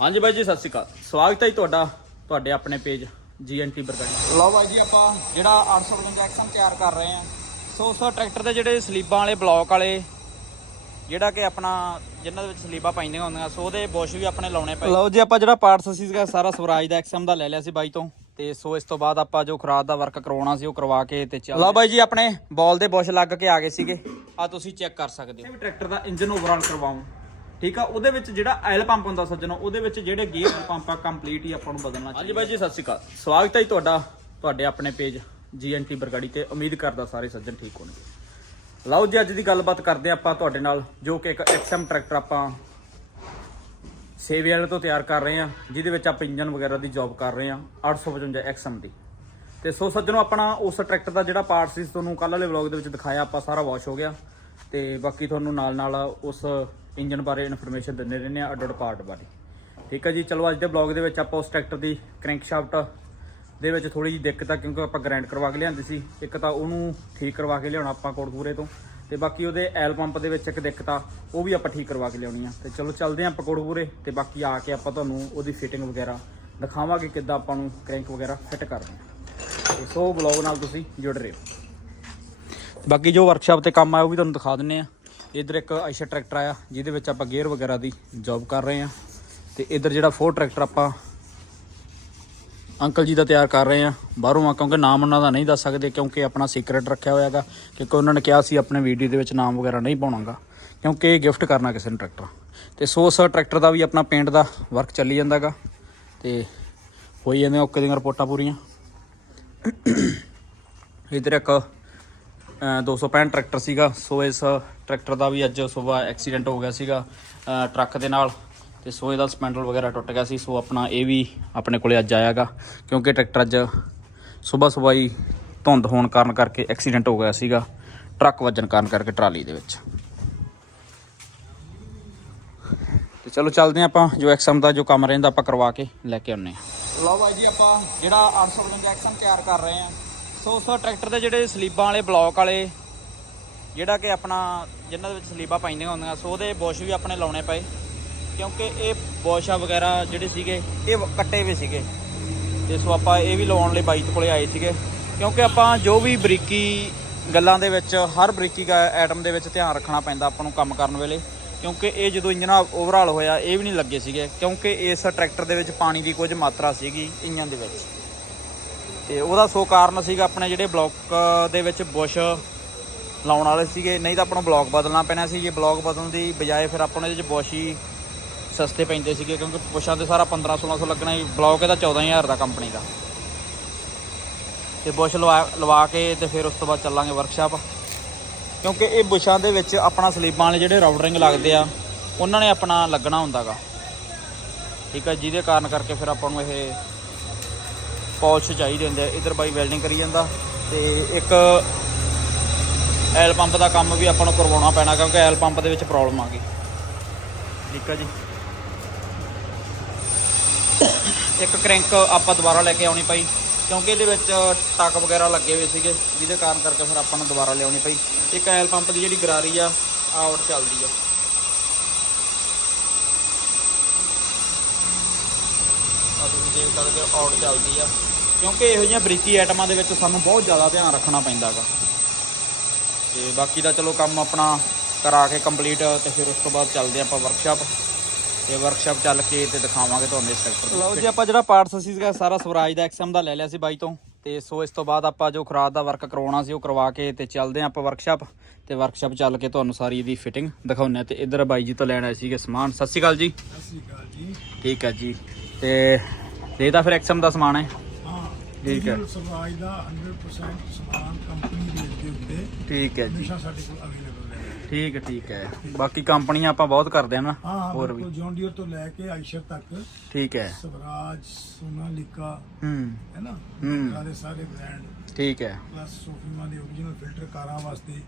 ਹਾਂਜੀ ਬਾਈ ਜੀ ਸਤਿ ਸ਼੍ਰੀ ਅਕਾਲ। ਸਵਾਗਤ ਹੈ ਜੀ ਤੁਹਾਡਾ ਤੁਹਾਡੇ ਆਪਣੇ ਪੇਜ ਜੀਐਨਟੀ ਬਰਗੜੀ ਲਓ ਬਾਈ ਜੀ ਆਪਾਂ ਜਿਹੜਾ 855 ਐਕਸਨ ਤਿਆਰ ਕਰ ਰਹੇ ਹਾਂ। ਸੋ ਉਸ ਟਰੈਕਟਰ ਦੇ ਜਿਹੜੇ ਸਲੀਬਾਂ ਵਾਲੇ ਬਲੌਕ ਵਾਲੇ ਜਿਹੜਾ ਕਿ ਆਪਣਾ ਜਿਨ੍ਹਾਂ ਦੇ ਵਿੱਚ ਸਲੀਬਾਂ ਪੈਂਦੀਆਂ ਹੁੰਦੀਆਂ ਸੋ ਉਹਦੇ ਬੁਸ਼ ਵੀ ਆਪਣੇ ਲਾਉਣੇ ਪਏ। ਲਓ ਜੀ ਆਪਾਂ ਜਿਹੜਾ ਪਾਰਟਸ ਸੀਗਾ ਸਾਰਾ ਸਵਰਾਜ ਦਾ ਐਕਸਐਮ ਦਾ ਲੈ ਲਿਆ ਸੀ ਬਾਈ ਤੋਂ। ਤੇ ਸੋ ਇਸ ਤੋਂ ਬਾਅਦ ਆਪਾਂ ਜੋ ਖਰਾਦ ਦਾ ਵਰਕ ਕਰਵਾਉਣਾ ਸੀ ਉਹ ਕਰਵਾ ਕੇ ਤੇ ਚੱਲ ਲਓ ਬਾਈ ਜੀ ਆਪਣੇ ਬਾਲ ਦੇ ਬੁਸ਼ ਲੱਗ ਕੇ ਆ ਗਏ ਸੀਗੇ। ਆ ਤੁਸੀਂ ਚੈੱਕ ਕਰ ਸਕਦੇ ਹੋ। ਟਰੈਕਟਰ ਦਾ ਇੰਜਨ ਓਵਰਆਲ ਕਰਵਾਉਂ। ਠੀਕ ਆ? ਉਹਦੇ ਵਿੱਚ ਜਿਹੜਾ ਆਇਲ ਪੰਪ ਹੁੰਦਾ ਸੱਜਣੋ ਉਹਦੇ ਵਿੱਚ ਜਿਹੜੇ ਗੇਅਰ ਪੰਪ ਆ ਕੰਪਲੀਟ ਹੀ ਆਪਾਂ ਨੂੰ ਬਦਲਣਾ ਚਾਹੀਦਾ ਹਾਂਜੀ ਬਾਈ ਜੀ ਸਤਿ ਸ਼੍ਰੀ ਅਕਾਲ। ਸਵਾਗਤ ਹੈ ਜੀ ਤੁਹਾਡਾ ਤੁਹਾਡੇ ਆਪਣੇ ਪੇਜ ਜੀਐਨਟੀ ਬਰਗੜੀ ਤੇ। ਉਮੀਦ ਕਰਦਾ ਸਾਰੇ ਸੱਜਣ ਠੀਕ ਹੋਣਗੇ। ਲਓ ਜੀ ਅੱਜ ਦੀ ਗੱਲਬਾਤ ਕਰਦੇ ਆਪਾਂ ਤੁਹਾਡੇ ਨਾਲ ਜੋ ਕਿ ਇੱਕ ਐਕਸਐਮ ਟਰੈਕਟਰ ਆਪਾਂ ਸੇਵੇ ਵਾਲੇ ਤੋਂ ਤਿਆਰ ਕਰ ਰਹੇ ਹਾਂ ਜਿਹਦੇ ਵਿੱਚ ਆਪਾਂ ਇੰਜਨ ਵਗੈਰਾ ਦੀ ਜੌਬ ਕਰ ਰਹੇ ਹਾਂ 855 ਐਕਸਐਮ ਦੀ। ਤੇ ਸੋ ਸੱਜਣੋ ਆਪਣਾ ਉਸ ਟਰੈਕਟਰ ਦਾ ਜਿਹੜਾ ਪਾਰਟ ਸੀ ਤੁਹਾਨੂੰ ਕੱਲ ਵਾਲੇ ਵਲੌਗ ਦੇ ਵਿੱਚ ਦਿਖਾਇਆ ਆਪਾਂ ਸਾਰਾ ਵਾਸ਼ ਹੋ ਗਿਆ। ਤੇ ਬਾਕੀ ਤੁਹਾਨੂੰ ਨਾਲ ਨਾਲ ਉਸ ਇੰਜਨ ਬਾਰੇ ਇਨਫੋਰਮੇਸ਼ਨ ਦਿੰਦੇ ਰਹਿੰਦੇ ਆ ਅੱਡ ਅੱਡ ਪਾਰਟ ਬਾਰੇ। ਠੀਕ ਹੈ ਜੀ, ਚਲੋ ਅੱਜ ਦੇ ਵਲੌਗ ਦੇ ਵਿੱਚ ਆਪਾਂ ਉਸ ਟਰੈਕਟਰ ਦੀ ਕ੍ਰੈਂਕ ਸ਼ਾਫਟ ਦੇ ਵਿੱਚ ਥੋੜੀ ਜਿਹੀ ਦਿੱਕਤ ਆ, ਕਿਉਂਕਿ ਆਪਾਂ ਗ੍ਰਾਈਂਡ ਕਰਵਾ ਕੇ ਲਿਆਂਦੀ ਸੀ। ਇੱਕ ਤਾਂ ਉਹਨੂੰ ਠੀਕ ਕਰਵਾ ਕੇ ਲਿਆਉਣਾ ਆਪਾਂ ਕੋਟਪੂਰੇ ਤੋਂ, ਤੇ ਬਾਕੀ ਉਹਦੇ ਐਲ ਪੰਪ ਦੇ ਵਿੱਚ ਇੱਕ ਦਿੱਕਤ ਆ, ਉਹ ਵੀ ਆਪਾਂ ਠੀਕ ਕਰਵਾ ਕੇ ਲਿਆਉਣੀ ਆ। ਤੇ ਚਲੋ ਚੱਲਦੇ ਆਂ ਆਪਾਂ ਕੋਟਪੂਰੇ ਤੇ ਬਾਕੀ ਆ ਕੇ ਆਪਾਂ ਤੁਹਾਨੂੰ ਉਹਦੀ ਫਿਟਿੰਗ ਵਗੈਰਾ ਦਿਖਾਵਾਂਗੇ, ਕਿੱਦਾਂ ਆਪਾਂ ਨੂੰ ਕ੍ਰੈਂਕ ਵਗੈਰਾ ਫਿੱਟ ਕਰਦੇ ਆ। ਸੋ ਬਲੌਗ ਨਾਲ ਤੁਸੀਂ ਜੁੜ ਰਹੇ ਹੋ। ਬਾਕੀ ਜੋ ਵਰਕਸ਼ਾਪ ਤੇ ਕੰਮ ਆ ਉਹ ਵੀ ਤੁਹਾਨੂੰ ਦਿਖਾ ਦਿੰਨੇ ਆ ਇਧਰ ਇੱਕ ਆਇਸ਼ਾ ਟਰੈਕਟਰ ਆਇਆ, ਜਿਹਦੇ ਵਿੱਚ ਆਪਾਂ ਗੇਅਰ ਵਗੈਰਾ ਦੀ ਜੌਬ ਕਰ ਰਹੇ ਆ ਤੇ ਇਧਰ ਜਿਹੜਾ ਫੋਰ ਟਰੈਕਟਰ ਆਪਾਂ ਅੰਕਲ ਜੀ ਦਾ ਤਿਆਰ ਕਰ ਰਹੇ ਆ ਬਾਹਰੋਂ ਆ, ਕਿਉਂਕਿ ਨਾਮ ਉਹਨਾਂ ਦਾ ਨਹੀਂ ਦੱਸ ਸਕਦੇ, ਕਿਉਂਕਿ ਆਪਣਾ ਸੀਕ੍ਰੇਟ ਰੱਖਿਆ ਹੋਇਆ ਹੈਗਾ। ਕਿਉਂਕਿ ਉਹਨਾਂ ਨੇ ਕਿਹਾ ਸੀ ਆਪਣੇ ਵੀਡੀਓ ਦੇ ਵਿੱਚ ਨਾਮ ਵਗੈਰਾ ਨਹੀਂ ਪਾਉਣਾਗਾ। ਕਿਉਂਕਿ ਗਿਫਟ ਕਰਨਾ ਕਿਸੇ ਨੂੰ ਟਰੈਕਟਰ। ਤੇ ਸੋ ਉਸ ਟਰੈਕਟਰ ਦਾ ਵੀ ਆਪਣਾ ਪੇਂਟ ਦਾ ਵਰਕ ਚੱਲੀ ਜਾਂਦਾਗਾ। ਤੇ ਹੋਈ ਜਾਂਦੇ ਓਕੇ ਦੀਆਂ ਰਿਪੋਰਟਾਂ ਪੂਰੀਆਂ। ਇਧਰ ਇੱਕ 265 ਟਰੈਕਟਰ ਸੀਗਾ, ਸੋ ਇਸ ਟਰੈਕਟਰ ਦਾ ਵੀ ਅੱਜ ਸਵੇਰ ਐਕਸੀਡੈਂਟ ਹੋ ਗਿਆ ਸੀਗਾ ਟਰੱਕ ਦੇ ਨਾਲ, ਤੇ ਸੋ ਇਹਦਾ ਸਪੈਂਡਲ ਵਗੈਰਾ ਟੁੱਟ ਗਿਆ ਸੀ, ਸੋ ਆਪਣਾ ਇਹ ਵੀ ਆਪਣੇ ਕੋਲੇ ਅੱਜ ਆਇਆਗਾ, ਕਿਉਂਕਿ ਟਰੈਕਟਰ ਅੱਜ ਸਵੇਰ ਸਵੇਰ ਹੀ ਧੁੰਦ ਹੋਣ ਕਾਰਨ ਕਰਕੇ ਐਕਸੀਡੈਂਟ ਹੋ ਗਿਆ ਸੀਗਾ, ਟਰੱਕ ਵੱਜਣ ਕਾਰਨ ਕਰਕੇ ਟਰਾਲੀ ਦੇ ਵਿੱਚ। ਤੇ ਚਲੋ ਚੱਲਦੇ ਹਾਂ ਆਪਾਂ, ਜੋ ਐਕਸਮ ਦਾ, ਜੋ ਕੰਮ ਰਹਿੰਦਾ ਆਪਾਂ ਕਰਵਾ ਕੇ ਲੈ ਕੇ ਆਉਨੇ ਆ ਲਓ ਬਾਈ ਜੀ, ਆਪਾਂ ਜਿਹੜਾ 855 ਐਕਸਐਮ ਤਿਆਰ ਕਰ ਰਹੇ ਆ ਸੋ ਉਸ ਟਰੈਕਟਰ ਦੇ ਜਿਹੜੇ ਸਲੀਬਾਂ ਵਾਲੇ ਬਲੌਕ ਵਾਲੇ, ਜਿਹੜਾ ਕਿ ਆਪਣਾ ਜਿਨ੍ਹਾਂ ਦੇ ਵਿੱਚ ਸਲੀਬਾਂ ਪੈਂਦੀਆਂ ਹੁੰਦੀਆਂ, ਸੋ ਉਹਦੇ ਬੁਸ਼ ਵੀ ਆਪਣੇ ਲਾਉਣੇ ਪਏ, ਕਿਉਂਕਿ ਇਹ ਬੁਸ਼ਾ ਵਗੈਰਾ ਜਿਹੜੇ ਸੀਗੇ, ਇਹ ਕੱਟੇ ਹੋਏ ਸੀਗੇ। ਤੇ ਸੋ ਆਪਾਂ ਇਹ ਵੀ ਲਾਉਣ ਲਈ ਬਾਈ ਦੇ ਕੋਲੇ ਆਏ ਸੀਗੇ, ਕਿਉਂਕਿ ਆਪਾਂ ਜੋ ਵੀ ਬਰੀਕੀ ਗੱਲਾਂ ਦੇ ਵਿੱਚ, ਹਰ ਬਰੀਕੀ ਦਾ ਐਟਮ ਦੇ ਵਿੱਚ ਧਿਆਨ ਰੱਖਣਾ ਪੈਂਦਾ ਆਪਾਂ ਨੂੰ ਕੰਮ ਕਰਨ ਵੇਲੇ, ਕਿਉਂਕਿ ਇਹ ਜਦੋਂ ਇੰਜਨ ਓਵਰਆਲ ਹੋਇਆ, ਇਹ ਵੀ ਨਹੀਂ ਲੱਗੇ ਸੀਗੇ, ਕਿਉਂਕਿ ਇਸ ਟਰੈਕਟਰ ਦੇ ਵਿੱਚ ਪਾਣੀ ਦੀ ਕੁਝ ਮਾਤਰਾ ਸੀਗੀ, ਇੰਜਨ ਦੇ ਵਿੱਚ। ਤੇ ਉਹਦਾ ਸੋ ਕਾਰਨ ਸੀਗਾ ਆਪਣੇ ਜਿਹੜੇ ਬਲੌਕ ਦੇ ਵਿੱਚ ਬੁਸ਼ ਲਾਉਣ ਵਾਲੇ ਸੀਗੇ। ਨਹੀਂ ਤਾਂ ਆਪਾਂ ਨੂੰ ਬਲੌਕ ਬਦਲਣਾ ਪੈਣਾ ਸੀ। ਜੇ ਬਲੌਕ ਬਦਲਣ ਦੀ ਬਜਾਏ ਫਿਰ ਆਪਾਂ ਨੂੰ ਇਹਦੇ ਚ ਬੁਸ਼ ਹੀ ਸਸਤੇ ਪੈਂਦੇ ਸੀਗੇ, ਕਿਉਂਕਿ ਬੁਸ਼ਾਂ 'ਤੇ ਸਾਰਾ 15 1600 ਲੱਗਣਾ ਸੀ। ਬਲੌਕ ਇਹਦਾ 14000 ਦਾ ਕੰਪਨੀ ਦਾ। ਤੇ ਬੁਸ਼ ਲਵਾ ਲਵਾ ਕੇ ਤੇ ਫਿਰ ਉਸ ਤੋਂ ਬਾਅਦ ਚੱਲਾਂਗੇ ਵਰਕਸ਼ਾਪ ਕਿਉਂਕਿ ਇਹ ਬੁਸ਼ਾਂ ਦੇ ਵਿੱਚ ਆਪਣਾ ਸਲੀਬਾਂ ਵਾਲੇ ਜਿਹੜੇ ਰਾਊਟਰਿੰਗ ਲੱਗਦੇ ਆ, ਉਹਨਾਂ ਨੇ ਆਪਣਾ ਲੱਗਣਾ ਹੁੰਦਾਗਾ। ਠੀਕ ਹੈ ਜਿਹਦੇ ਕਾਰਨ ਕਰਕੇ ਫਿਰ ਆਪਾਂ ਨੂੰ ਇਹ ਪੌਲਿਸ਼ ਚਾਹੀਦੇ ਹੁੰਦੇ ਆ ਇਧਰ ਬਾਈ ਵੈਲਡਿੰਗ ਕਰੀ ਜਾਂਦਾ ਤੇ ਇੱਕ ਐਲ ਪੰਪ ਦਾ ਕੰਮ ਵੀ ਆਪਾਂ ਨੂੰ ਕਰਵਾਉਣਾ ਪੈਣਾ ਕਿਉਂਕਿ ਐਲ ਪੰਪ ਦੇ ਵਿੱਚ ਪ੍ਰੋਬਲਮ ਆ ਗਈ। ਠੀਕ ਹੈ ਜੀ। ਇੱਕ ਕ੍ਰੈਂਕ ਆਪਾਂ ਦੁਬਾਰਾ ਲੈ ਕੇ ਆਉਣੀ ਪਈ ਕਿਉਂਕਿ ਇਹਦੇ ਵਿੱਚ ਟੱਕ ਵਗੈਰਾ ਲੱਗੇ ਹੋਏ ਸੀਗੇ ਜਿਹਦੇ ਕਾਰਨ ਕਰਕੇ ਫਿਰ ਆਪਾਂ ਨੂੰ ਦੁਬਾਰਾ ਲਿਆਉਣੀ ਪਈ। ਇੱਕ ਐਲ ਪੰਪ ਦੀ ਜਿਹੜੀ ਗਰਾਰੀ ਆ ਆਊਟ ਚੱਲਦੀ ਆ। ਆ ਤੁਸੀਂ ਦੇਖ ਸਕਦੇ ਹੋ ਆਊਟ ਚੱਲਦੀ ਆ। ਕਿਉਂਕਿ ਇਹੋ ਜਿਹੀਆਂ ਬਰੀਕੀ ਆਈਟਮਾਂ ਦੇ ਵਿੱਚ ਸਾਨੂੰ ਬਹੁਤ ਜ਼ਿਆਦਾ ਧਿਆਨ ਰੱਖਣਾ ਪੈਂਦਾਗਾ। ਤੇ ਬਾਕੀ ਦਾ ਚਲੋ ਕੰਮ ਆਪਣਾ ਕਰਾ ਕੇ ਕੰਪਲੀਟ ਤੇ ਫਿਰ ਉਸ ਤੋਂ ਬਾਅਦ ਚੱਲਦੇ ਆਪਾਂ ਵਰਕਸ਼ਾਪ ਤੇ ਵਰਕਸ਼ਾਪ ਚੱਲ ਕੇ ਤੇ ਦਿਖਾਵਾਂਗੇ ਤੁਹਾਨੂੰ ਇਸ ਟਰੈਕਟਰ ਲਓ ਜੀ ਆਪਾਂ ਜਿਹੜਾ ਪਾਰਟਸ ਅਸੀਂ ਸੀਗਾ ਸਾਰਾ ਸਵਰਾਜ ਦਾ ਐਕਸਐਮ ਦਾ ਲੈ ਲਿਆ ਸੀ ਬਾਈ ਤੋਂ। ਤੇ ਸੋ ਇਸ ਤੋਂ ਬਾਅਦ ਆਪਾਂ ਜੋ ਖਰਾਦ ਦਾ ਵਰਕ ਕਰਵਾਉਣਾ ਸੀ ਉਹ ਕਰਵਾ ਕੇ ਤੇ ਚੱਲਦੇ ਹਾਂ ਆਪਾਂ ਵਰਕਸ਼ਾਪ ਤੇ ਵਰਕਸ਼ਾਪ ਚੱਲ ਕੇ ਤੁਹਾਨੂੰ ਸਾਰੀ ਇਹਦੀ ਫਿਟਿੰਗ ਦਿਖਾਉਂਦੇ ਹਾਂ। ਤੇ ਇੱਧਰ ਬਾਈ ਜੀ ਤੋਂ ਲੈਣ ਆਏ ਸੀਗੇ ਸਮਾਨ। ਸਤਿ ਸ਼੍ਰੀ ਅਕਾਲ ਜੀ। ਸਤਿ ਸ਼੍ਰੀ ਅਕਾਲ ਜੀ। ਠੀਕ ਹੈ ਜੀ। ਤੇ ਇਹ ਤਾਂ ਫਿਰ ਐਕਸਐਮ ਦਾ ਸਮਾਨ ਹਾਂ। ਠੀਕ ਹੈ। ਸਮਾਜ ਦਾ 100% ਸਮਾਨ ਕੰਪਨੀ ਰੇਟ ਦੇ ਉੱਤੇ ਠੀਕ ਹੈ ਜੀ। ਹਮੇਸ਼ਾ ਸਾਡੇ ਕੋਲ ਅਵੇਲੇਬਲ ਹੈ ਠੀਕ ਹੈ ਠੀਕ ਹੈ। ਬਾਕੀ ਕੰਪਨੀਆਂ ਆਪਾਂ ਬਹੁਤ ਕਰਦੇ ਆ ਨਾ ਹਾਂ ਹੋਰ ਵੀ। ਜੌਨ ਡੀਅਰ ਤੋਂ ਲੈ ਕੇ ਆਇਸ਼ਰ ਤੱਕ। ਠੀਕ ਹੈ। ਸਵਰਾਜ ਸੋਨਾਲੀਕਾ ਹੂੰ। ਹੈ ਨਾ? ਹੂੰ। ਸਾਰੇ ਸਾਰੇ ਬ੍ਰਾਂਡ ਠੀਕ ਹੈ। ਪਲੱਸ ਸੋਫੀਮਾ ਦੇ origignal ਫਿਲਟਰ ਕਾਰਾਂ ਵਾਸਤੇ।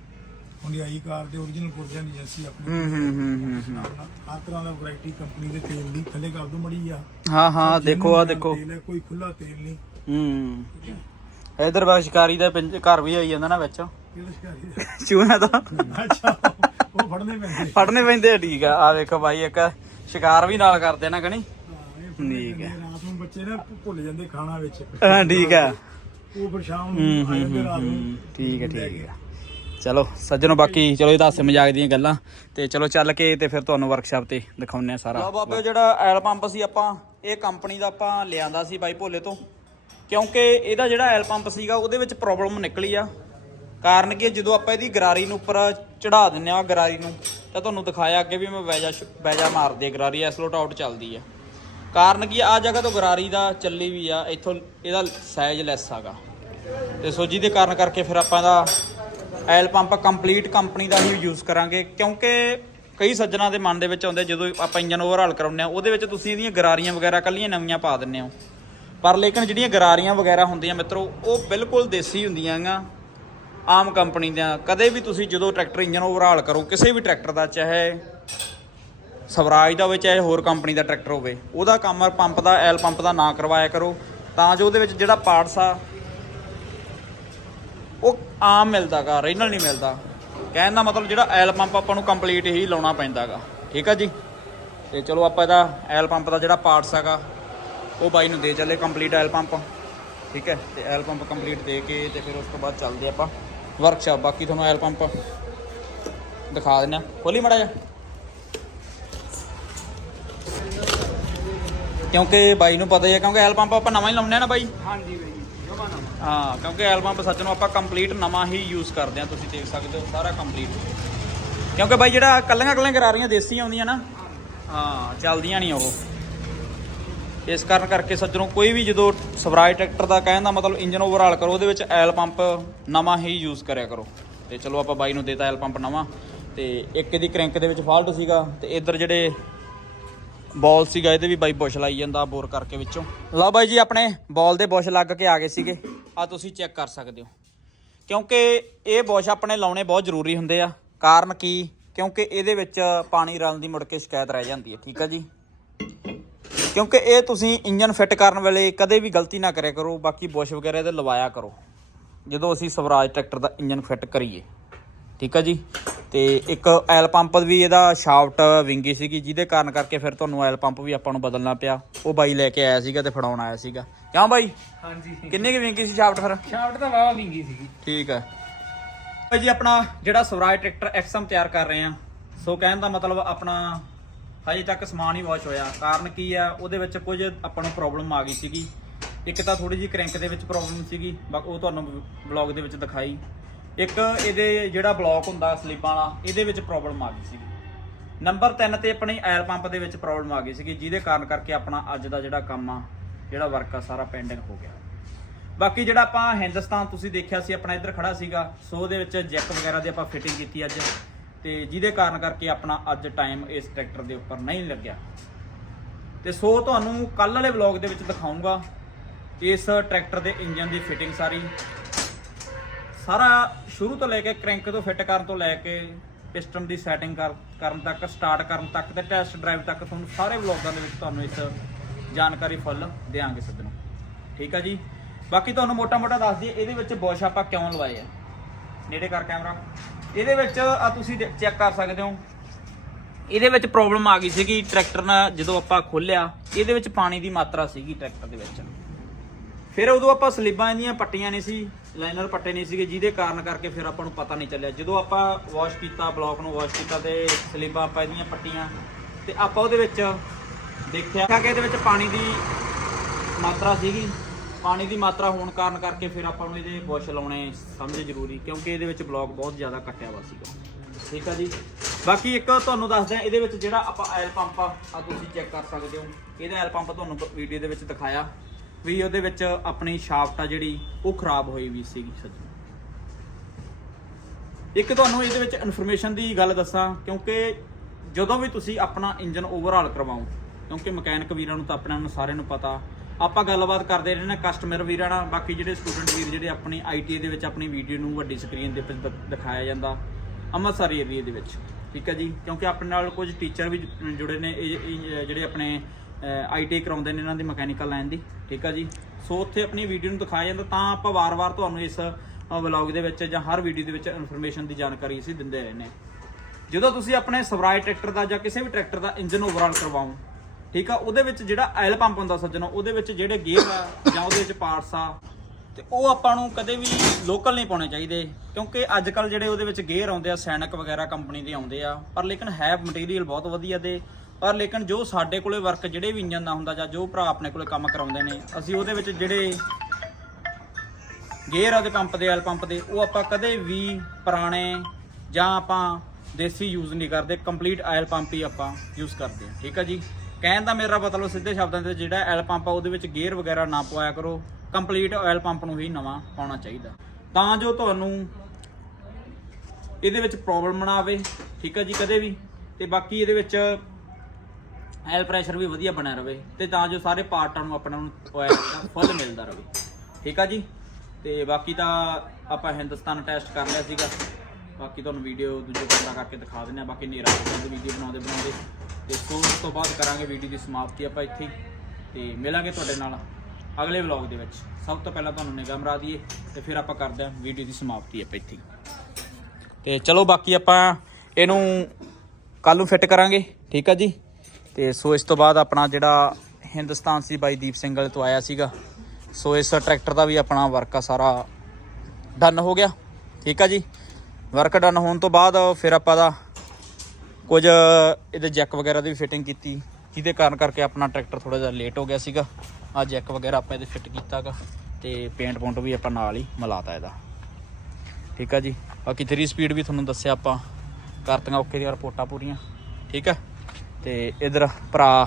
ਹੁੰਡਿਆਈ ਕਾਰ ਦੇ origignal ਪੁਰਜਿਆਂ ਦੀ ਏਜੰਸੀ ਆਪਣੀ ਹੂੰ ਹੂੰ ਹੂੰ ਹਰ ਤਰ੍ਹਾਂ ਦਾ ਵੈਰਾਈਟੀ ਕੰਪਨੀ ਦੇ ਤੇਲ ਦੀ ਥੱਲੇ ਕਰ ਦੋ ਮੜੀ ਆ। ਹਾਂ ਹਾਂ ਦੇਖੋ ਆ ਦੇਖੋ। ਕੋਈ ਖੁੱਲਾ ਤੇਲ ਨਹੀਂ। ਹੂੰ। ਇਧਰ ਬਖਸ਼ਕਾਰੀ ਦਾ ਪਿੰਜ- ਘਰ ਵੀ ਆਈ ਜਾਂਦਾ ਨਾ ਵਿੱਚ। ਕਿਹੜਾ ਸ਼ਿਕਾਰੀ ਦਾ। ਚੂਹਾ ਦਾ ਅੱਛਾ ਉਹ ਫੜਨੇ ਪੈਂਦੇ। ਫੜਨੇ ਪੈਂਦੇ ਆ ਠੀਕ ਆ। ਆ ਵੇਖੋ ਬਾਈ ਇੱਕ ਸ਼ਿਕਾਰ ਵੀ ਨਾਲ ਕਰਦੇ ਨਾ ਕਣੀ। ਹਾਂ ਠੀਕ ਹੈ ਰਾਤ ਨੂੰ ਬੱਚੇ ਨਾ ਭੁ- ਭੁੱਲ ਜਾਂਦੇ ਖਾਣਾ ਵਿੱਚ। ਹਾਂ ਠੀਕ ਹੈ ਉਹ ਫਿਰ ਸ਼ਾਮ ਹੂੰ ਨੂੰ ਆ ਹੂੰ ਜਾਂਦੇ ਰਾਤ ਹੂੰ। ਨੂੰ ਠੀਕ ਹੈ ਠੀਕ ਹੈ ਚਲੋ ਸੱਜਣੋ ਬਾਕੀ ਚਲੋ ਇਹ ਹਾਸੇ ਮਜ਼ਾਕ ਦੀਆਂ ਗੱਲਾਂ। ਤੇ ਚਲੋ ਚੱਲ ਕੇ ਤੇ ਫਿਰ ਤੁਹਾਨੂੰ ਵਰਕਸ਼ਾਪ ਤੇ ਦਿਖਾਉਂਦੇ ਆ ਸਾਰਾ। ਲਓ ਬਾਬੇ ਜਿਹੜਾ ਐਲ ਪੰਪ ਸੀ ਆਪਾਂ ਇਹ ਕੰਪਨੀ ਦਾ ਆਪਾਂ ਲਿਆਂਦਾ ਸੀ ਬਾਈ ਭੋਲੇ ਤੋਂ। ਕਿਉਂਕਿ ਇਹਦਾ ਜਿਹੜਾ ਐਲ ਪੰਪ ਸੀਗਾ, ਉਹਦੇ ਵਿੱਚ ਪ੍ਰੋਬਲਮ ਨਿਕਲੀ ਆ। ਕਾਰਨ ਕਿ ਜਦੋਂ ਆਪਾਂ ਇਹਦੀ ਗਰਾਰੀ ਨੂੰ ਉੱਪਰ ਚੜਾ ਦਿੰਨੇ ਆ ਗਰਾਰੀ ਨੂੰ, ਤਾਂ ਤੁਹਾਨੂੰ ਦਿਖਾਇਆ ਅੱਗੇ ਵੀ ਮੈਂ ਵੈਜਾ ਵੈਜਾ ਮਾਰਦੀ ਆ ਗਰਾਰੀ ਐਸਲੋਟ ਆਊਟ ਚੱਲਦੀ ਆ। ਕਾਰਨ ਕੀ ਆ? ਜਗ੍ਹਾ ਤੋਂ ਗਰਾਰੀ ਦਾ ਚੱਲੀ ਵੀ ਆ, ਇੱਥੋਂ ਇਹਦਾ ਸਾਈਜ਼ ਲੈਸ ਆਗਾ। ਤੇ ਸੋ ਜਿਹਦੇ ਕਾਰਨ ਕਰਕੇ ਫਿਰ ਆਪਾਂ ਦਾ ਐਲ ਪੰਪ ਕੰਪਲੀਟ ਕੰਪਨੀ ਦਾ ਹੀ ਯੂਜ਼ ਕਰਾਂਗੇ, ਕਿਉਂਕਿ ਕਈ ਸੱਜਣਾ ਦੇ ਮਨ ਦੇ ਵਿੱਚ ਆਉਂਦੇ ਜਦੋਂ ਆਪਾਂ ਇੰਜਨ ਓਵਰਹਾਲ ਕਰਾਉਂਦੇ ਆ, ਉਹਦੇ ਵਿੱਚ ਤੁਸੀਂ ਇਹਦੀਆਂ ਗਰਾਰੀਆਂ ਵਗੈਰਾ ਕੱਲੀਆਂ ਨਵੀਆਂ ਪਾ ਦਿੰਦੇ ਹੋ। ਪਰ ਲੇਕਿਨ ਜਿਹੜੀਆਂ ਗਰਾਰੀਆਂ ਵਗੈਰਾ ਹੁੰਦੀਆਂ ਮਿੱਤਰੋ, ਉਹ ਬਿਲਕੁਲ ਦੇਸੀ ਹੁੰਦੀਆਂ ਗਾ, ਆਮ ਕੰਪਨੀ ਦੀਆਂ। ਕਦੇ ਵੀ ਤੁਸੀਂ ਜਦੋਂ ਟਰੈਕਟਰ ਇੰਜਨ ਓਵਰਹਾਲ ਕਰੋ, ਕਿਸੇ ਵੀ ਟਰੈਕਟਰ ਦਾ, ਚਾਹੇ ਸਵਰਾਜ ਦਾ ਹੋਵੇ, ਚਾਹੇ ਹੋਰ ਕੰਪਨੀ ਦਾ ਟਰੈਕਟਰ ਹੋਵੇ, ਉਹਦਾ ਕੰਮ ਪੰਪ ਦਾ, ਐਲ ਪੰਪ ਦਾ ਨਾ ਕਰਵਾਇਆ ਕਰੋ। ਤਾਂ ਜੋ ਉਹਦੇ ਵਿੱਚ ਜਿਹੜਾ ਪਾਰਟਸ ਆ, ਉਹ ਆਮ ਮਿਲਦਾਗਾ ਓਰੀਜਨਲ ਨਹੀਂ ਮਿਲਦਾ। ਕਹਿਣ ਦਾ ਮਤਲਬ ਜਿਹੜਾ ਐਲ ਪੰਪ ਆਪਾਂ ਨੂੰ ਕੰਪਲੀਟ ਹੀ ਲਾਉਣਾ ਪੈਂਦਾਗਾ ਠੀਕ ਆ ਜੀ? ਤੇ ਚਲੋ ਆਪਾਂ ਇਹਦਾ ਐਲ ਪੰਪ ਦਾ ਜਿਹੜਾ ਪਾਰਟਸ ਹੈਗਾ ਉਹ ਬਾਈ ਨੂੰ ਦੇ ਚੱਲੇ ਕੰਪਲੀਟ ਐਲ ਪੰਪ ਠੀਕ ਹੈ ਤੇ ਐਲ ਪੰਪ ਕੰਪਲੀਟ ਦੇ ਕੇ ਤੇ ਫਿਰ ਉਸ ਤੋਂ ਬਾਅਦ ਚੱਲਦੇ ਆਪਾਂ ਵਰਕਸ਼ਾਪ ਬਾਕੀ ਤੁਹਾਨੂੰ ਐਲ ਪੰਪ ਦਿਖਾ ਦਿੰਨਾ ਖੋਲੀ ਮੜਾ ਜਾ ਕਿਉਂਕਿ ਬਾਈ ਨੂੰ ਪਤਾ ਹੀ ਹੈ ਕਿਉਂਕਿ ਐਲ ਪੰਪ ਆਪਾਂ ਨਵਾਂ ਹੀ ਲਾਉਂਦੇ ਆ ਨਾ ਬਾਈ। ਹਾਂਜੀ ਬਾਈ ਜਮਾ ਹਾਂ ਕਿਉਂਕਿ ਐਲਬਮ ਸੱਚ ਨੂੰ ਆਪਾਂ ਕੰਪਲੀਟ ਨਵਾਂ ਹੀ ਯੂਜ਼ ਕਰਦੇ ਆ ਤੁਸੀਂ ਦੇਖ ਸਕਦੇ ਹੋ ਸਾਰਾ ਕੰਪਲੀਟ ਕਿਉਂਕਿ ਬਾਈ ਜਿਹੜਾ ਕੱਲੀਆਂ ਕੱਲੀਆਂ ਗਰਾਰੀਆਂ ਦੇਸੀ ਆਉਂਦੀਆਂ ਨਾ ਹਾਂ ਚੱਲਦੀਆਂ ਨਹੀਂ ਉਹ। ਇਸ ਕਾਰਨ ਕਰਕੇ ਸੱਜਣੋਂ, ਕੋਈ ਵੀ ਜਦੋਂ ਸਵਰਾਜ ਟਰੈਕਟਰ ਦਾ ਕਹਿਣ ਦਾ ਮਤਲਬ ਇੰਜਨ ਓਵਰਹਾਲ ਕਰੋ, ਉਹਦੇ ਵਿੱਚ ਐਲ ਪੰਪ ਨਵਾਂ ਹੀ ਯੂਜ਼ ਕਰਿਆ ਕਰੋ। ਤੇ ਚਲੋ ਆਪਾਂ ਬਾਈ ਨੂੰ ਦੇਤਾ ਐਲ ਪੰਪ ਨਵਾਂ। ਤੇ ਇੱਕ ਇਹਦੀ ਕ੍ਰੈਂਕ ਦੇ ਵਿੱਚ ਫਾਲਟ ਸੀਗਾ, ਤੇ ਇੱਧਰ ਜਿਹੜੇ ਬਾਲ ਸੀਗਾ, ਇਹਦੇ ਵੀ ਬਾਈ ਬੁਸ਼ ਲਾਈ ਜਾਂਦਾ ਬੋਰ ਕਰਕੇ ਵਿੱਚੋਂ। ਲਓ ਬਾਈ ਜੀ, ਆਪਣੇ ਬਾਲ ਦੇ ਬੁਸ਼ ਲੱਗ ਕੇ ਆ ਗਏ ਸੀਗੇ। ਆ ਤੁਸੀਂ ਚੈੱਕ ਕਰ ਸਕਦੇ ਹੋ। ਕਿਉਂਕਿ ਇਹ ਬੁਸ਼ ਆਪਣੇ ਲਾਉਣੇ ਬਹੁਤ ਜ਼ਰੂਰੀ ਹੁੰਦੇ ਆ। ਕਾਰਨ ਕੀ? ਕਿਉਂਕਿ ਇਹਦੇ ਵਿੱਚ ਪਾਣੀ ਰਲਣ ਦੀ ਮੁੜ ਕੇ ਸ਼ਿਕਾਇਤ ਰਹਿ ਜਾਂਦੀ ਹੈ, ਠੀਕ ਆ ਜੀ? ਕਿਉਂਕਿ ਇਹ ਤੁਸੀਂ ਇੰਜਨ ਫਿੱਟ ਕਰਨ ਵੇਲੇ ਕਦੇ ਵੀ ਗਲਤੀ ਨਾ ਕਰਿਆ ਕਰੋ ਬਾਕੀ ਬੁਸ਼ ਵਗੈਰਾ ਇਹਦੇ ਲਵਾਇਆ ਕਰੋ। ਜਦੋਂ ਅਸੀਂ ਸਵਰਾਜ ਟਰੈਕਟਰ ਦਾ ਇੰਜਨ ਫਿੱਟ ਕਰੀਏ। ਠੀਕ ਆ ਜੀ? ਤੇ ਇੱਕ ਆਇਲ ਪੰਪ ਵੀ ਇਹਦਾ ਸ਼ਾਫਟ ਵਿੰਗੀ ਸੀਗੀ ਜਿਹਦੇ ਕਾਰਨ ਕਰਕੇ ਫਿਰ ਤੁਹਾਨੂੰ ਆਇਲ ਪੰਪ ਵੀ ਆਪਾਂ ਨੂੰ ਬਦਲਣਾ ਪਿਆ। ਉਹ ਬਾਈ ਲੈ ਕੇ ਆਇਆ ਸੀਗਾ ਤੇ ਫੜਾਉਣ ਆਇਆ ਸੀਗਾ। ਕਿਉਂ ਬਾਈ? ਹਾਂਜੀ। ਕਿੰਨੇ ਕੀ ਵਿੰਗੀ ਸੀ ਸ਼ਾਫਟ ਫਿਰ? ਸ਼ਾਫਟ ਤਾਂ ਵਾਵਾ ਵਿੰਗੀ ਸੀਗੀ। ਠੀਕ ਹੈ ਭਾਈ ਜੀ ਆਪਣਾ ਜਿਹੜਾ ਸਵਰਾਜ ਟਰੈਕਟਰ ਐਕਸਮ ਤਿਆਰ ਕਰ ਰਹੇ ਆ ਸੋ ਕਹਿਣ ਦਾ ਮਤਲਬ ਆਪਣਾ ਹਜੇ ਤੱਕ ਸਮਾਨ ਹੀ ਵਾਸ਼ ਹੋਇਆ। ਕਾਰਨ ਕੀ ਆ? ਉਹਦੇ ਵਿੱਚ ਕੁਝ ਆਪਾਂ ਨੂੰ ਪ੍ਰੋਬਲਮ ਆ ਗਈ ਸੀਗੀ। ਇੱਕ ਤਾਂ ਥੋੜੀ ਜਿਹੀ ਕ੍ਰੈਂਕ ਦੇ ਵਿੱਚ ਪ੍ਰੋਬਲਮ ਸੀਗੀ। ਬਾ- ਉਹ ਤੁਹਾਨੂੰ ਬਲੌਗ ਦੇ ਵਿੱਚ ਦਿਖਾਈ। ਇੱਕ ਇਹਦੇ ਜਿਹੜਾ ਬਲੌਕ ਹੁੰਦਾ ਸਲੀਪਾਂ ਵਾਲਾ, ਇਹਦੇ ਵਿੱਚ ਪ੍ਰੋਬਲਮ ਆ ਗਈ ਸੀਗੀ। ਨੰਬਰ 3 ਤੇ ਆਪਣੀ ਆਇਲ ਪੰਪ ਦੇ ਵਿੱਚ ਪ੍ਰੋਬਲਮ ਆ ਗਈ ਸੀਗੀ, ਜਿਹਦੇ ਕਾਰਨ ਕਰਕੇ ਆਪਣਾ ਅੱਜ ਦਾ ਜਿਹੜਾ ਕੰਮ ਆ, ਜਿਹੜਾ ਵਰਕ ਆ, ਸਾਰਾ ਪੈਂਡਿੰਗ ਹੋ ਗਿਆ। ਬਾਕੀ ਜਿਹੜਾ ਆਪਾਂ ਹਿੰਦੁਸਤਾਨ, ਤੁਸੀਂ ਦੇਖਿਆ ਸੀ, ਆਪਣਾ ਇੱਧਰ ਖੜਾ ਸੀਗਾ। ਸੋ ਉਹਦੇ ਵਿੱਚ ਜੈਕ ਵਗੈਰਾ ਦੀ ਆਪਾਂ ਫਿਟਿੰਗ ਕੀਤੀ ਅੱਜ। ਤੇ ਜਿਹਦੇ ਕਾਰਨ ਕਰਕੇ ਆਪਣਾ ਅੱਜ ਟਾਈਮ ਇਸ ਟਰੈਕਟਰ ਦੇ ਉੱਪਰ ਨਹੀਂ ਲੱਗਿਆ। ਤੇ ਸੋ ਤੁਹਾਨੂੰ ਕੱਲ ਵਾਲੇ ਵਲੌਗ ਦੇ ਵਿੱਚ ਦਿਖਾਉਂਗਾ ਇਸ ਟਰੈਕਟਰ ਦੇ ਇੰਜਨ ਦੀ ਫਿਟਿੰਗ ਸਾਰੀ। ਸਾਰਾ ਸ਼ੁਰੂ ਤੋਂ ਲੈ ਕੇ ਕ੍ਰੈਂਕ ਤੋਂ ਫਿੱਟ ਕਰਨ ਤੋਂ ਲੈ ਕੇ ਪਿਸਟਨ ਦੀ ਸੈਟਿੰਗ ਕਰਨ ਤੱਕ ਸਟਾਰਟ ਕਰਨ ਤੱਕ ਤੇ ਟੈਸਟ ਡਰਾਈਵ ਤੱਕ ਤੁਹਾਨੂੰ ਸਾਰੇ ਵਲੌਗਾਂ ਦੇ ਵਿੱਚ ਤੁਹਾਨੂੰ ਇਸ ਜਾਣਕਾਰੀ ਫੁੱਲ ਦੇਵਾਂਗੇ ਸੱਜਣੋ ਠੀਕ ਆ ਜੀ? ਬਾਕੀ ਤੁਹਾਨੂੰ ਮੋਟਾ-ਮੋਟਾ ਦੱਸ ਦਈਏ, ਇਹਦੇ ਵਿੱਚ ਬੋਸ਼ ਆਪਾਂ ਕਿਉਂ ਲਵਾਏ ਆ? ਨੇੜੇ ਕਰ ਕੈਮਰਾ। ਇਹਦੇ ਵਿੱਚ ਆ ਤੁਸੀਂ ਚੈੱਕ ਕਰ ਸਕਦੇ ਹੋ। ਇਹਦੇ ਵਿੱਚ ਪ੍ਰੋਬਲਮ ਆ ਗਈ ਸੀਗੀ ਟਰੈਕਟਰ ਨਾਲ ਜਦੋਂ ਆਪਾਂ ਖੋਲਿਆ, ਇਹਦੇ ਵਿੱਚ ਪਾਣੀ ਦੀ ਮਾਤਰਾ ਸੀਗੀ ਟਰੈਕਟਰ ਦੇ ਵਿੱਚ। ਫਿਰ ਉਦੋਂ ਆਪਾਂ ਸਲੀਬਾਂ ਇਹਦੀਆਂ ਪੱਟੀਆਂ ਨਹੀਂ ਸੀ ਲਾਈਨਰ ਪੱਟੇ ਨਹੀਂ ਸੀਗੇ, ਜਿਹਦੇ ਕਾਰਨ ਕਰਕੇ ਫਿਰ ਆਪਾਂ ਨੂੰ ਪਤਾ ਨਹੀਂ ਚੱਲਿਆ। ਜਦੋਂ ਆਪਾਂ ਵਾਸ਼ ਕੀਤਾ ਬਲੌਕ ਨੂੰ ਵਾਸ਼ ਕੀਤਾ ਤੇ ਸਲੀਬਾਂ ਆਪਾਂ ਇਹਦੀਆਂ ਪੱਟੀਆਂ, ਤੇ ਆਪਾਂ ਉਹਦੇ ਵਿੱਚ ਦੇਖਿਆ ਕਿ ਇਹਦੇ ਵਿੱਚ ਪਾਣੀ ਦੀ ਮਾਤਰਾ ਸੀਗੀ। ਪਾਣੀ ਦੀ ਮਾਤਰਾ ਹੋਣ ਕਾਰਨ ਕਰਕੇ ਫਿਰ ਆਪਾਂ ਨੂੰ ਇਹਦੇ ਬੁਸ਼ ਲਾਉਣੇ ਸਮਝੇ ਜ਼ਰੂਰੀ, ਕਿਉਂਕਿ ਇਹਦੇ ਵਿੱਚ ਬਲੌਕ ਬਹੁਤ ਜ਼ਿਆਦਾ ਕੱਟਿਆ ਵਾ ਸੀਗਾ। ਠੀਕ ਆ ਜੀ? ਬਾਕੀ ਇੱਕ ਤੁਹਾਨੂੰ ਦੱਸਦਾ, ਇਹਦੇ ਵਿੱਚ ਜਿਹੜਾ ਆਪਾਂ ਆਇਲ ਪੰਪ ਆ, ਆਹ ਤੁਸੀਂ ਚੈੱਕ ਕਰ ਸਕਦੇ ਹੋ। ਇਹਦਾ ਆਇਲ ਪੰਪ ਤੁਹਾਨੂੰ ਵੀਡੀਓ ਦੇ ਵਿੱਚ ਦਿਖਾਇਆ ਵੀ ਉਹਦੇ ਵਿੱਚ ਆਪਣੀ ਸ਼ਾਫਟ ਆ ਜਿਹੜੀ, ਉਹ ਖਰਾਬ ਹੋਈ ਵੀ ਸੀਗੀ ਸੱਜਣ ਇੱਕ ਤੁਹਾਨੂੰ ਇਹਦੇ ਵਿੱਚ ਇਨਫੋਰਮੇਸ਼ਨ ਦੀ ਗੱਲ ਦੱਸਾਂ, ਕਿਉਂਕਿ ਜਦੋਂ ਵੀ ਤੁਸੀਂ ਆਪਣਾ ਇੰਜਨ ਓਵਰਹਾਲ ਕਰਵਾਓ, ਕਿਉਂਕਿ ਮਕੈਨਿਕ ਵੀਰਾਂ ਨੂੰ ਤਾਂ ਆਪਣਾ ਨੂੰ ਸਾਰਿਆਂ ਨੂੰ ਪਤਾ ਆਪਾਂ ਗੱਲਬਾਤ ਕਰਦੇ ਰਹਿੰਦੇ ਨੇ ਕਸਟਮਰ ਵੀਰਾਂ ਨਾਲ। ਬਾਕੀ ਜਿਹੜੇ ਸਟੂਡੈਂਟ ਵੀਰ ਜਿਹੜੇ ਆਪਣੀ ਆਈਟੀ ਦੇ ਵਿੱਚ ਆਪਣੀ ਵੀਡੀਓ ਨੂੰ ਵੱਡੀ ਸਕਰੀਨ ਦੇ ਉੱਪਰ ਦ- ਦਿਖਾਇਆ ਜਾਂਦਾ ਅੰਮ੍ਰਿਤਸਰ ਏਰੀਆ ਦੇ ਵਿੱਚ। ਠੀਕ ਹੈ ਜੀ? ਕਿਉਂਕਿ ਆਪਣੇ ਨਾਲ ਕੁਝ ਟੀਚਰ ਵੀ ਜੁੜੇ ਨੇ, ਇਹ ਜਿਹੜੇ ਆਪਣੇ ਆਈਟੀ ਕਰਾਉਂਦੇ ਨੇ ਇਹਨਾਂ ਦੀ ਮਕੈਨੀਕਲ ਲਾਈਨ ਦੀ। ਠੀਕ ਹੈ ਜੀ? ਸੋ ਉੱਥੇ ਆਪਣੀ ਵੀਡੀਓ ਨੂੰ ਦਿਖਾਇਆ ਜਾਂਦਾ ਤਾਂ ਆਪਾਂ ਵਾਰ-ਵਾਰ ਤੁਹਾਨੂੰ ਇਸ ਵਲੌਗ ਦੇ ਵਿੱਚ ਜਾਂ ਹਰ ਵੀਡੀਓ ਦੇ ਵਿੱਚ ਇਨਫੋਰਮੇਸ਼ਨ ਦੀ ਜਾਣਕਾਰੀ ਅਸੀਂ ਦਿੰਦੇ ਰਹਿੰਦੇ ਹਾਂ। ਜਦੋਂ ਤੁਸੀਂ ਆਪਣੇ ਸਵਰਾਜ ਟਰੈਕਟਰ ਦਾ ਜਾਂ ਕਿਸੇ ਵੀ ਟਰੈਕਟਰ ਦਾ ਇੰਜਨ ਓਵਰਆਲ ਕਰਵਾਓ ਠੀਕ ਆ? ਉਹਦੇ ਵਿੱਚ ਜਿਹੜਾ ਆਇਲ ਪੰਪ ਹੁੰਦਾ ਸੱਜਣੋ, ਉਹਦੇ ਵਿੱਚ ਜਿਹੜੇ ਗੇਅਰ ਆ ਜਾਂ ਉਹਦੇ ਵਿੱਚ ਪਾਰਟਸ ਆ, ਤੇ ਉਹ ਆਪਾਂ ਨੂੰ ਕਦੇ ਵੀ ਲੋਕਲ ਨਹੀਂ ਪਾਉਣੇ ਚਾਹੀਦੇ, ਕਿਉਂਕਿ ਅੱਜ ਕੱਲ ਜਿਹੜੇ ਉਹਦੇ ਵਿੱਚ ਗੇਅਰ ਆਉਂਦੇ ਆ, ਸੈਨਿਕ ਵਗੈਰਾ ਕੰਪਨੀ ਦੇ ਆਉਂਦੇ ਆ, ਪਰ ਲੇਕਿਨ ਹੈ ਮਟੀਰੀਅਲ ਬਹੁਤ ਵਧੀਆ ਦੇ, ਪਰ ਲੇਕਿਨ ਜੋ ਸਾਡੇ ਕੋਲੇ ਵਰਕ ਜਿਹੜੇ ਵੀ ਇੰਜਨ ਦਾ ਹੁੰਦਾ ਜਾਂ ਜੋ ਭਰਾ ਆਪਣੇ ਕੋਲੇ ਕੰਮ ਕਰਾਉਂਦੇ ਨੇ, ਅਸੀਂ ਉਹਦੇ ਵਿੱਚ ਜਿਹੜੇ ਗੇਅਰ ਉਹਦੇ ਪੰਪ ਦੇ ਆਇਲ ਪੰਪ ਦੇ, ਉਹ ਆਪਾਂ ਕਦੇ ਵੀ ਪੁਰਾਣੇ ਜਾਂ ਆਪਾਂ ਦੇਸੀ ਯੂਜ਼ ਨਹੀਂ ਕਰਦੇ ਕੰਪਲੀਟ ਆਇਲ ਪੰਪ ਹੀ ਆਪਾਂ ਯੂਜ਼ ਕਰਦੇ ਹਾਂ ਠੀਕ ਆ ਜੀ? ਕਹਿਣ ਦਾ ਮੇਰਾ ਮਤਲਬ ਸਿੱਧੇ ਸ਼ਬਦਾਂ 'ਤੇ ਜਿਹੜਾ ਐਲ ਪੰਪ ਆ, ਉਹਦੇ ਵਿੱਚ ਗੇਅਰ ਵਗੈਰਾ ਨਾ ਪਵਾਇਆ ਕਰੋ। ਕੰਪਲੀਟ ਆਇਲ ਪੰਪ ਨੂੰ ਹੀ ਨਵਾਂ ਪਾਉਣਾ ਚਾਹੀਦਾ। ਤਾਂ ਜੋ ਤੁਹਾਨੂੰ ਇਹਦੇ ਵਿੱਚ ਪ੍ਰੋਬਲਮ ਨਾ ਆਵੇ, ਠੀਕ ਆ ਜੀ, ਕਦੇ ਵੀ। ਤੇ ਬਾਕੀ ਇਹਦੇ ਵਿੱਚ ਐਲ ਪ੍ਰੈਸ਼ਰ ਵੀ ਵਧੀਆ ਬਣਿਆ ਰਵੇ ਤੇ ਤਾਂ ਜੋ ਸਾਰੇ ਪਾਰਟਾਂ ਨੂੰ ਆਪਣਾ ਨੂੰ ਆਇਲ ਫੁੱਲ ਮਿਲਦਾ ਰਵੇ। ਠੀਕ ਆ ਜੀ? ਤੇ ਬਾਕੀ ਤਾਂ ਆਪਾਂ ਹਿੰਦੁਸਤਾਨ ਟੈਸਟ ਕਰ ਲਿਆ ਸੀਗਾ। ਬਾਕੀ ਤੁਹਾਨੂੰ ਵੀਡੀਓ ਦੂਜੇ ਕੈਮਰਾ ਕਰਕੇ ਦਿਖਾ ਦਿੰਦੇ ਆ। ਬਾਕੀ ਨੇਰਾ ਵੀਡੀਓ ਬਣਾਉਂਦੇ ਬਣਾਉਂਦੇ ਤੇ ਸੋ ਉਸ ਤੋਂ ਬਾਅਦ ਕਰਾਂਗੇ ਵੀਡੀਓ ਦੀ ਸਮਾਪਤੀ ਆਪਾਂ ਇੱਥੇ ਹੀ। ਤੇ ਮਿਲਾਂਗੇ ਤੁਹਾਡੇ ਨਾਲ ਅਗਲੇ ਵਲੌਗ ਦੇ ਵਿੱਚ ਸਭ ਤੋਂ ਪਹਿਲਾਂ ਤੁਹਾਨੂੰ ਨਿਗਾਹ ਮਰਾ ਦਈਏ ਤੇ ਫਿਰ ਆਪਾਂ ਕਰਦੇ ਹਾਂ ਵੀਡੀਓ ਦੀ ਸਮਾਪਤੀ ਆਪਾਂ ਇੱਥੇ ਹੀ। ਤੇ ਚਲੋ, ਬਾਕੀ ਆਪਾਂ ਇਹਨੂੰ ਕੱਲ ਨੂੰ ਫਿੱਟ ਕਰਾਂਗੇ, ਠੀਕ ਆ ਜੀ ਤੇ ਸੋ ਇਸ ਤੋਂ ਬਾਅਦ ਆਪਣਾ ਜਿਹੜਾ ਹਿੰਦੁਸਤਾਨ ਸੀ ਬਾਈ ਦੀਪ ਸਿੰਘ ਵਾਲੇ ਤੋਂ ਆਇਆ ਸੀਗਾ ਸੋ ਇਸ ਟਰੈਕਟਰ ਦਾ ਵੀ ਆਪਣਾ ਵਰਕ ਆ ਸਾਰਾ ਡਨ ਹੋ ਗਿਆ, ਠੀਕ ਆ ਜੀ ਵਰਕ ਡਨ ਹੋਣ ਤੋਂ ਬਾਅਦ ਫਿਰ ਆਪਾਂ ਦਾ ਕੁਝ ਇਹਦੇ ਜੈਕ ਵਗੈਰਾ ਦੀ ਵੀ ਫਿਟਿੰਗ ਕੀਤੀ ਜਿਹਦੇ ਕਾਰਨ ਕਰਕੇ ਆਪਣਾ ਟਰੈਕਟਰ ਥੋੜਾ ਜਿਹਾ ਲੇਟ ਹੋ ਗਿਆ ਸੀਗਾ। ਆ ਜੈਕ ਵਗੈਰਾ ਆਪਾਂ ਇਹਦੇ ਫਿੱਟ ਕੀਤਾਗਾ ਤੇ ਪੇਂਟ ਪੌਂਟ ਵੀ ਆਪਾਂ ਨਾਲ ਹੀ ਮਿਲਾਤਾ ਇਹਦਾ। ਠੀਕ ਆ ਜੀ? ਬਾਕੀ 3 ਸਪੀਡ ਵੀ ਤੁਹਾਨੂੰ ਦੱਸਿਆ ਆਪਾਂ। ਕਰਤੀਆਂ ਓਕੇ ਦੀਆਂ ਰਿਪੋਰਟਾਂ ਪੂਰੀਆਂ। ਠੀਕ ਆ? ਤੇ ਇਧਰ ਭਰਾ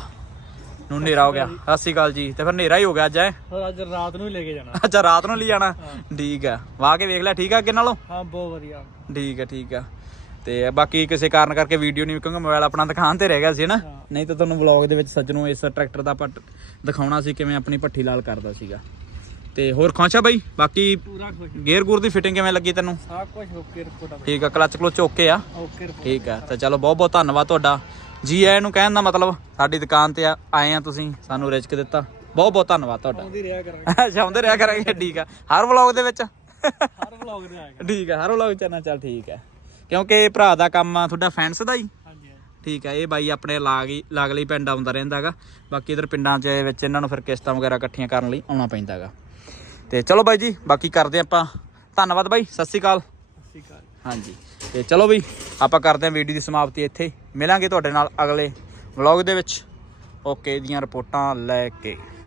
ਨੂੰ ਹਨੇਰਾ ਹੋ ਗਿਆ। ਸਤਿ ਸ਼੍ਰੀ ਅਕਾਲ ਜੀ। ਤੇ ਫਿਰ ਹਨੇਰਾ ਹੀ ਹੋ ਗਿਆ ਅੱਜ ਐ ਅੱਜ ਰਾਤ ਨੂੰ ਹੀ ਲੈ ਕੇ ਜਾਣਾ। ਅੱਛਾ ਰਾਤ ਨੂੰ ਲਈ ਜਾਣਾ? ਠੀਕ ਆ। ਵਾਹ ਕੇ ਵੇਖ ਲੈ ਠੀਕ ਆ ਅੱਗੇ ਨਾਲੋਂ? ਹਾਂ ਬਹੁਤ ਵਧੀਆ। ਠੀਕ ਆ ਠੀਕ ਆ। ਤੇ ਬਾਕੀ ਕਿਸੇ ਕਾਰਨ ਕਰਕੇ ਵੀਡੀਓ ਨਹੀਂ ਕਿਉਂਕਿ ਮੋਬਾਈਲ ਆਪਣਾ ਦੁਕਾਨ ਤੇ ਰਹਿ ਗਿਆ ਸੀ ਨਾ। ਨਹੀਂ ਤਾਂ ਤੁਹਾਨੂੰ ਵਲੌਗ ਦੇ ਵਿੱਚ ਸੱਜਣੋਂ ਇਸ ਟਰੈਕਟਰ ਦਾ ਆਪਾਂ ਦਿਖਾਉਣਾ ਸੀ ਕਿਵੇਂ ਆਪਣੀ ਭੱਠੀ ਲਾਲ ਕਰਦਾ ਸੀਗਾ। ਤੇ ਹੋਰ ਖੌਂਚਾ ਬਾਈ? ਬਾਕੀ ਗੇਅਰ ਗੂਰ ਦੀ ਫਿਟਿੰਗ ਕਿਵੇਂ ਲੱਗੀ ਤੈਨੂੰ? ਸਭ ਕੁਝ ਓਕੇ ਰਿਪੋਰਟ ਠੀਕ ਆ ਕਲਚ ਕਲੋ ਓਕੇ ਆ? ਓਕੇ ਰਿਪੋਰਟ ਠੀਕ ਆ ਤਾਂ ਚਲੋ ਬਹੁਤ ਬਹੁਤ ਧੰਨਵਾਦ ਤੁਹਾਡਾ। ਜੀ ਆਇਆਂ ਨੂੰ ਕਹਿਣ ਦਾ ਮਤਲਬ ਸਾਡੀ ਦੁਕਾਨ ਤੇ ਆ- ਆਏ ਆ ਤੁਸੀਂ ਸਾਨੂੰ ਰਿਜਕ ਦਿੱਤਾ। ਬਹੁਤ ਬਹੁਤ ਧੰਨਵਾਦ ਤੁਹਾਡਾ। ਆਉਂਦੀ ਰਿਹਾ ਕਰਾਂਗੇ। ਸ਼ਾਉਂਦੇ ਰਿਹਾ ਕਰਾਂਗੇ ਠੀਕ ਆ। ਹਰ ਵਲੌਗ ਦੇ ਵਿੱਚ? ਹਰ ਵਲੌਗ ਦੇ ਆਏਗਾ। ਠੀਕ ਆ ਹਰ ਵਲੌਗ ਚ ਨਾ ਚੱਲ ਠੀਕ ਆ। ਕਿਉਂਕਿ ਇਹ ਭਰਾ ਦਾ ਕੰਮ ਆ ਤੁਹਾਡਾ ਫੈਂਸ ਦਾ ਹੀ? ਹਾਂਜੀ ਠੀਕ ਆ ਇਹ ਬਾਈ ਆਪਣੇ ਲਾਗ ਹੀ ਲਾਗਲੇ ਪਿੰਡ ਆਉਂਦਾ ਰਹਿੰਦਾਗਾ ਬਾਕੀ ਇਧਰ ਪਿੰਡਾਂ 'ਚ ਵਿੱਚ ਇਹਨਾਂ ਨੂੰ ਫਿਰ ਕਿਸ਼ਤਾਂ ਵਗੈਰਾ ਇਕੱਠੀਆਂ ਕਰਨ ਲਈ ਆਉਣਾ ਪੈਂਦਾਗਾ ਤੇ ਚਲੋ ਬਾਈ ਜੀ ਬਾਕੀ ਕਰਦੇ ਆਪਾਂ। ਧੰਨਵਾਦ ਬਾਈ ਸਤਿ ਸ਼੍ਰੀ ਅਕਾਲ। ਸਤਿ ਸ਼੍ਰੀ ਅਕਾਲ। ਹਾਂਜੀ ਤੇ ਚਲੋ ਵੀ ਆਪਾਂ ਕਰਦੇ ਹਾਂ ਵੀਡੀਓ ਦੀ ਸਮਾਪਤੀ ਇੱਥੇ। ਮਿਲਾਂਗੇ ਤੁਹਾਡੇ ਨਾਲ ਅਗਲੇ ਵਲੌਗ ਦੇ ਵਿੱਚ। ਓਕੇ ਦੀਆਂ ਰਿਪੋਰਟਾਂ ਲੈ ਕੇ।